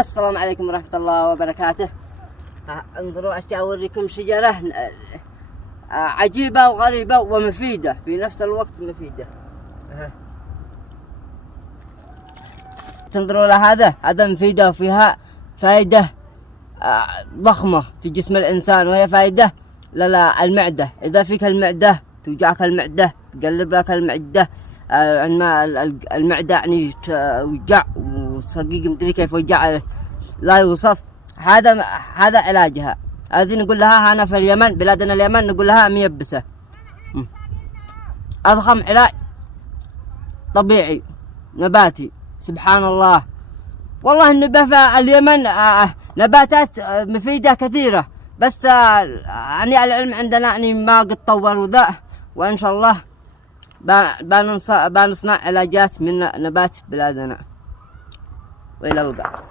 السلام عليكم ورحمة الله وبركاته. انظروا أشجع أوريكم شجرة عجيبة وغريبة ومفيدة في نفس الوقت مفيدة. تنظروا هذا مفيدة وفيها فائدة ضخمة في جسم الإنسان، وهي فائدة للمعدة. إذا فيك المعدة توجعك المعدة، تقلب لك المعدة، المعدة يعني وجع وصقيق مدري كيف وجع لا يوصف، هذا علاجها. هذه نقول لها هنا في اليمن، بلادنا اليمن، نقول لها ميبسة. أضخم علاج طبيعي نباتي، سبحان الله. والله النبات في اليمن نباتات مفيدة كثيرة، بس يعني العلم عندنا يعني ما قد طور وذا، وإن شاء الله بنصنع علاجات من نبات بلادنا. وإلى اللقاء.